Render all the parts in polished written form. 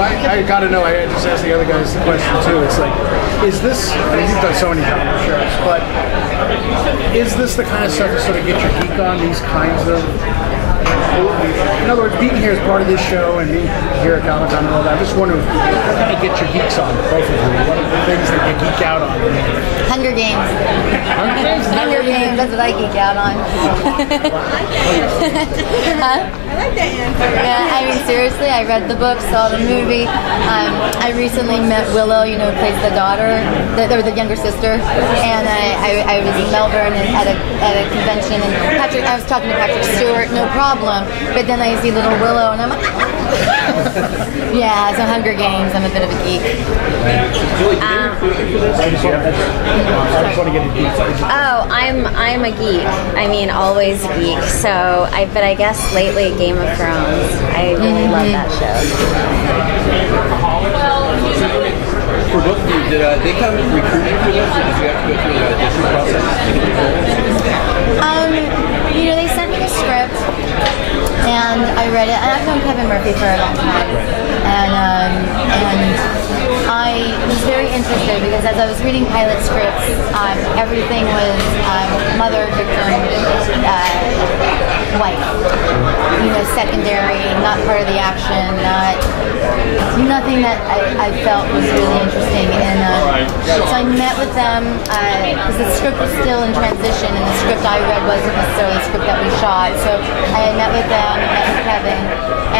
So I got to know, I just asked the other guys the question too. It's like, is this, I mean, you've done so many comedy shows, but is this the kind of stuff to sort of get your geek on, these kinds of, in other words, being here as part of this show and being here at Comic-Con and all that, I'm just wondering, what kind of get your geeks on, both of you? What are the things that you geek out on? Hunger Games. Hunger Games, that's what I geek out on. Huh? I like that answer. Yeah, I mean, seriously, I read the book, saw the movie. I recently met Willow, you know, who plays the daughter, or the younger sister, and I was in Melbourne at a convention, and I was talking to Patrick Stewart, no problem, but then I see little Willow, and I'm like, yeah, so Hunger Games, I'm a bit of a geek. Oh, I'm a geek. I mean, always a geek. So, but I guess lately Game of Thrones. I really love that show. For both of you, did they come recruiting for this, or did you have to go through the audition process to get the role? You know, they sent me the script, and I read it. And I've known Kevin Murphy for a long time, and I was very interested because as I was reading pilot scripts, everything was mother, victim, wife. You know, secondary, not part of the action, nothing that I felt was really interesting. And so I met with them because the script was still in transition, and the script I read wasn't necessarily the script that we shot. So I met with them, met with Kevin,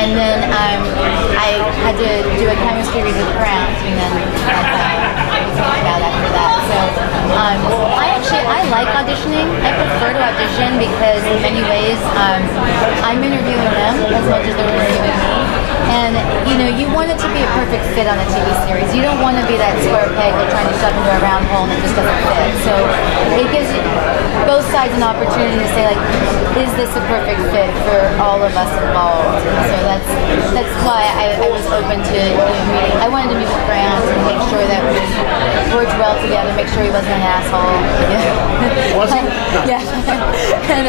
and then I had to do a chemistry read with Grant, and then that's how we talked about after that. So I like auditioning. I prefer to audition because in many ways I'm interviewing them as much as they're interviewing me. And, you know, you want it to be a perfect fit on a TV series. You don't want to be that square peg they're trying to shove into a round hole and it just doesn't fit. So it gives both sides an opportunity to say, like, is this a perfect fit for all of us involved? And so that's why I was open to meeting. I wanted to meet with Grant and make sure that we worked well together, make sure he wasn't an asshole. Yeah. Wasn't? Yeah. And,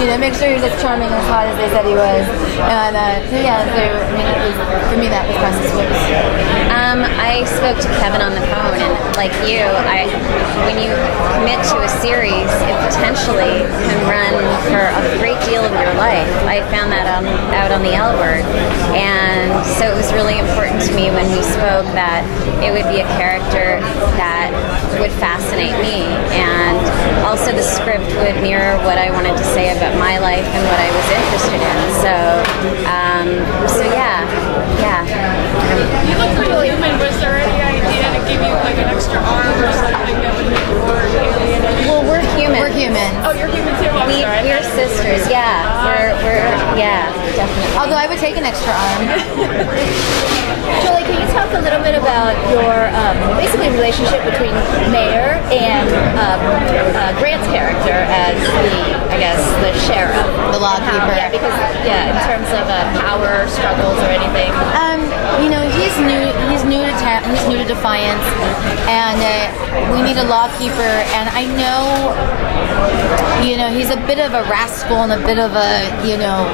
you know, make sure he was as charming and as hot as they said he was. And so yeah, so, I mean, for me that was process was. I spoke to Kevin on the phone, and like you, when you commit to a series, it potentially can run for a great deal of your life. I found that out on the L Word, and so it was really important to me when we spoke that it would be a character that would fascinate me, and also the script would mirror what I wanted to say about my life and what I was interested in. So yeah. You look pretty human. Was there any idea to give you like an extra arm or something that would make you more alien? Well, we're human. We're human. Oh, you're human too. I'm sorry. We're sisters. Yeah, we're definitely. Although I would take an extra arm. Julie, can you talk a little bit about your basically relationship between Mayor and Grant's character as the sheriff, The lawkeeper. Yeah, because in terms of power struggles or anything. You know, he's new to town. He's new to Defiance, and we need a lawkeeper. And I know, you know, he's a bit of a rascal and a bit of a, you know,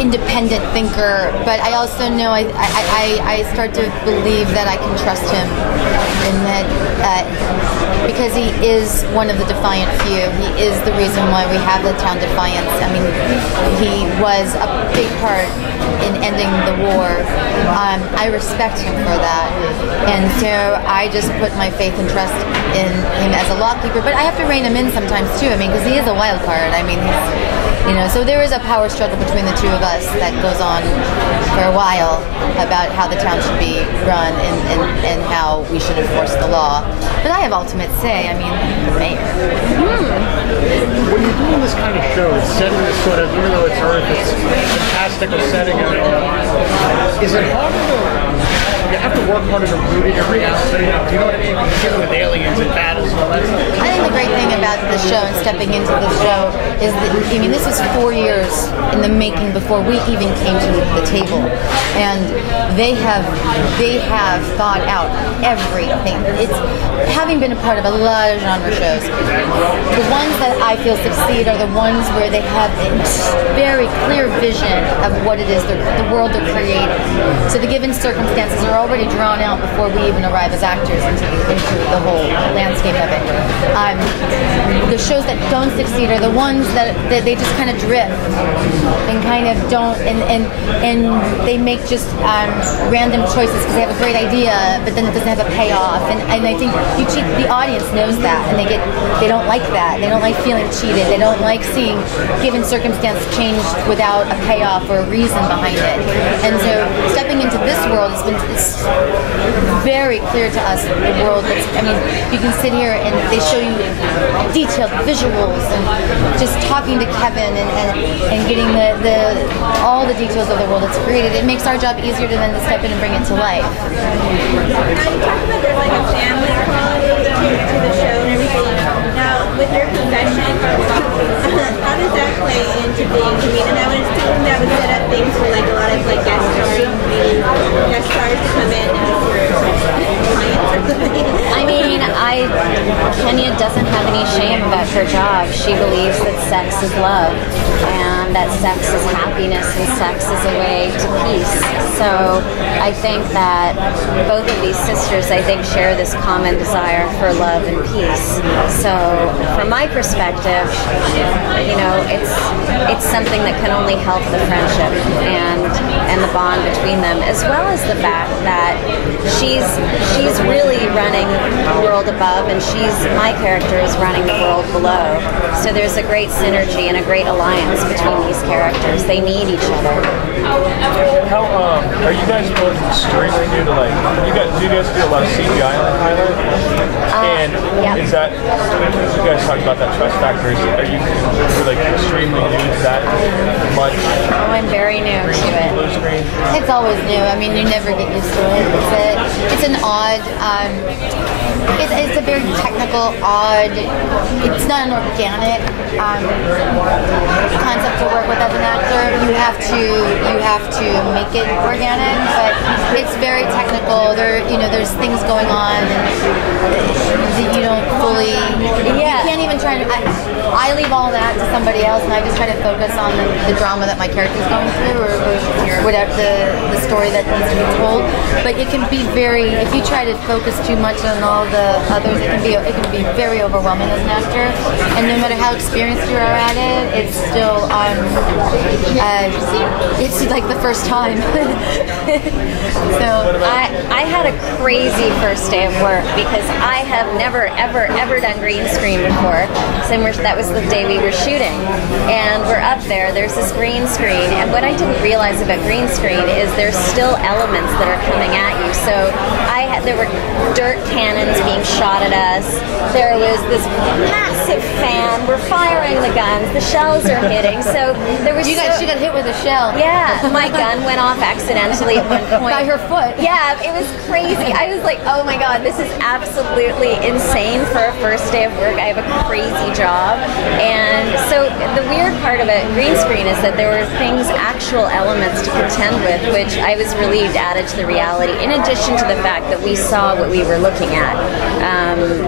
independent thinker, but I also know I start to believe that I can trust him, and that because he is one of the Defiant few, he is the reason why we have the town Defiance. I mean, he was a big part in ending the war. I respect him for that, and so I just put my faith and trust in him as a lawkeeper, but I have to rein him in sometimes too. I mean, because he is a wild card. I mean, you know, so there is a power struggle between the two of us that goes on for a while about how the town should be run and how we should enforce the law. But I have ultimate say. I mean, the mayor. When you're doing this kind of show, it's setting this sort of, even though it's Earth, it's a fantastical setting and all, is it harder to you have to work harder to root in your reality? Do you know what I mean? Dealing with aliens and battles and all that stuff. I think the great thing about the show and stepping into the show is that, I mean, this was 4 years in the making before we even came to the table, and they have thought out everything. It's having been a part of a lot of genre shows. The ones that I feel succeed are the ones where they have a very clear vision of what it is, the world they're creating. So the given circumstances are already drawn out before we even arrive as actors into the whole landscape of it. The shows that don't succeed are the ones that they just kind of drift and kind of don't, and they make just random choices because they have a great idea, but then it doesn't have a payoff. And I think the audience knows that, and they don't like that. They don't like feeling cheated. They don't like seeing given circumstance changed without a payoff or a reason behind it. And so stepping into this world, it's very clear to us the world that's, I mean, you can sit here and they show you detailed visuals and just talking to Kevin and getting all the details of the world that's created. It makes our job easier to then step in and bring it to life. Now you talked about there's like a family quality to the show and everything. Now with your profession, how does that play into being a comedian? And I would assume that would set up things for like a lot of like guest stars to come in and clients or something. I mean, Kenya doesn't have any shame about her job. She believes that sex is love, and that sex is happiness, and sex is a way to peace. So I think that both of these sisters, I think, share this common desire for love and peace. So from my perspective, you know, it's something that can only help the friendship and the bond between them, as well as the fact that she's really running the world above, and my character is running the world below. So there's a great synergy and a great alliance between these characters. They need each other. How are you guys both extremely new to do you guys do a lot of CGI on the pilot? And yeah. Is that, you guys talked about that trust factor, are you like extremely new to that much? Oh, I'm very new to it. It's always new. I mean, you never get used to it. It's an odd, it's a very technical, odd, it's not an organic concept to work with as an actor. You have to make it organic, but it's very technical. There's things going on that you don't fully, you can't even try to, I leave all that to somebody else, and I just try to focus on the drama that my character's going through, or whatever the story that needs to be told. But it can be if you try to focus too much on all the others, it can be very overwhelming as an actor. And no matter how experienced you are at it, it's still it's like the first time. So I had a crazy first day of work because I have never ever done green screen before. So that was the day we were shooting, and we're up there. There's this green screen, and what I didn't realize about green screen is there's still elements that are coming at you. So there were dirt cannons being shot at us. There was this massive fan. We're firing the guns. The shells are hitting. So there was. She got hit with a shell. Yeah, my gun went off accidentally at one point. By her foot. Yeah, it was crazy. I was like, oh my god, this is absolutely insane for a first day of work. I have a crazy job. And so the weird part about green screen is that there were actual elements to contend with, which I was relieved added to the reality, in addition to the fact that we saw what we were looking at.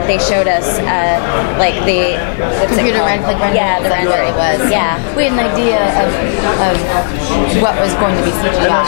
They showed us like the computer rendering. Yeah, the rendering. It was. Yeah. We had an idea of what was going to be CGI.